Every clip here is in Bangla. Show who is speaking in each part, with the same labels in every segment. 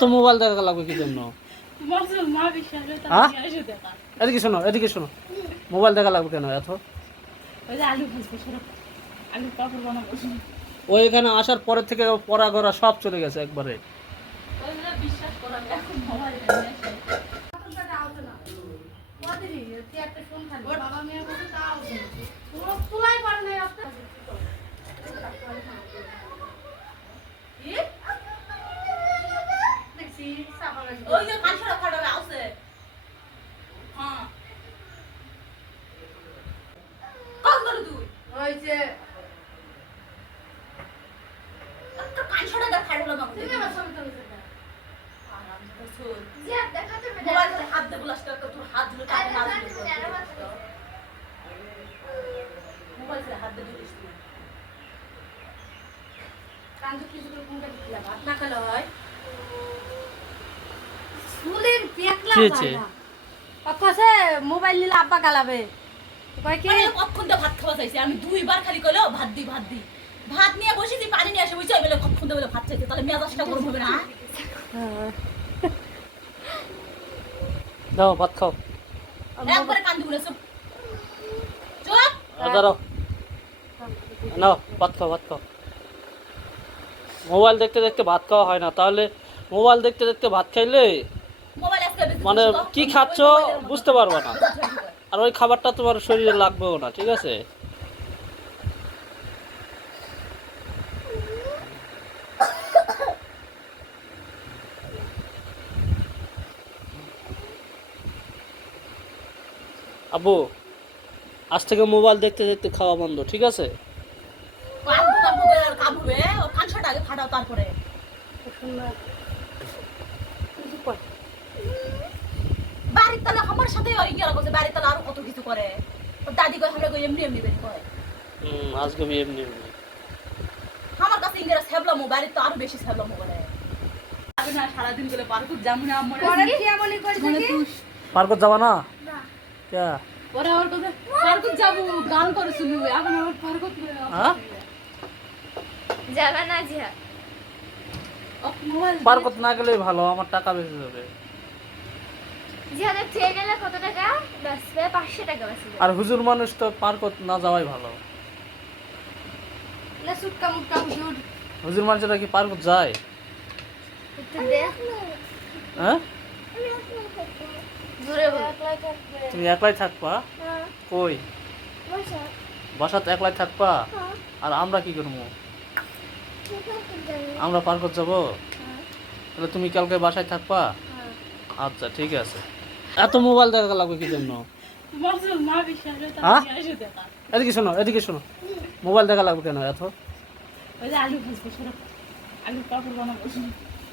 Speaker 1: এত মোবাইল দেখা লাগবে কি জন্য? হ্যাঁ? এদিকে শোনো এদিকে শোনো। মোবাইল দেখা লাগবে কেন এত?
Speaker 2: ওই
Speaker 1: এখানে আসার পরের থেকে ও পড়া করা সব চলে গেছে একবারে।
Speaker 2: ওই যে বিশ্বাস করাবে এখন মোবাইল ওই যে কাঁচড়া ফাটাবে আছে হ্যাঁ কল করে তুই
Speaker 3: ওই যে
Speaker 2: একটা কাঁচড়া দা ফাটালো না
Speaker 3: তুমি আমার ছবি তুলছো না
Speaker 2: আরাম তো সুর
Speaker 3: জি দেখাতে
Speaker 2: মোবাইল হাত দে বলাস তো তোর হাত ধরে টাকা না মোবাইল হাত দে দিস তুই
Speaker 3: কান্দু কিছু করে কোনটা দিলা ভাত না খেলে হয়। ফুলের পেকলা
Speaker 1: হয়েছে?
Speaker 3: কছে মোবাইল নিলে আব্বা গালাবে। কয় কি?
Speaker 2: কখন তো ভাত খাওয়া চাইছে। আমি দুইবার খালি কইলো ভাত দি ভাত দি। ভাত নিয়ে বসেছি পানি নিয়ে আসে বুঝছ বলে কখন তো বলে ভাত চাইছে তাহলে মেজাজটা গরম হবে না
Speaker 1: দাও ভাত খাও।
Speaker 2: একবারে কান্দি বলে চুপ।
Speaker 1: দাঁড়াও। নাও ভাত খাও ভাত খাও। মোবাইল দেখতে দেখতে ভাত খাওয়া হয় না। তাহলে মোবাইল দেখতে দেখতে ভাত খাইলে মানে কি খাচ্ছ বুঝতে পারব না। আর ওই খাবারটা তোমার শরীরে লাগবেও না, ঠিক আছে? আব্বু, আজ থেকে মোবাইল দেখতে দেখতে খাওয়া বন্ধ, ঠিক আছে?
Speaker 2: তারপরে। আমার সাথে ওই কি করছে বাড়ির আরও কত কিছু করে? দাদি কয় আমরা কই এমনি এমনি বের করে
Speaker 1: হুম আজকে আমি এমনি এমনি।
Speaker 2: আমার কাছে ইংরেজ সেবলামো বাড়ির তো আরও বেশি সেবলামো বলে। আগে না সারাদিন গেলে পার্কুত যাব না আমার
Speaker 3: পরে কি এমনই করছে কি?
Speaker 1: পার্কত যাবা না?
Speaker 2: পরে পার্কুত যাব গান করেছিল এখন আমার পার্কুত
Speaker 1: হ্যাঁ?
Speaker 3: যাবে না জিয়া।
Speaker 1: পার্কত না গেলেই ভালো আমার টাকা বেশি যাবে।
Speaker 3: ট্রেনে কত টাকা? বাঁচবে পাঁচশো টাকা বাঁচবে
Speaker 1: আর হুজুর মানুষ তো পার পার্কত না যাওয়াই ভালো।
Speaker 3: না সুটকা মুটকা হুজুর।
Speaker 1: হুজুর মানুষরা কি পার্কত যায়?
Speaker 3: একটু
Speaker 1: হ্যাঁ? তুমি একলাই থাকবা? কই? বাসাত একলাই থাকবা? আর আমরা কি করব? আমরা পার্কত যাব? তাহলে তুমি কালকে বাসায় থাকবা? আচ্ছা ঠিক আছে। এত মোবাইল দেখা লাগবে কি জন্য? হ্যাঁ? এদিকে শোনো এদিকে শোনো। মোবাইল দেখা লাগবে কেন এত?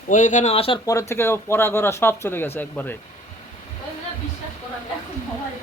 Speaker 2: ওই
Speaker 1: এখানে আসার পরের থেকে পড়া করা সব চলে গেছে একবারে।
Speaker 2: বিশ্বাস করা এখন মোবাইল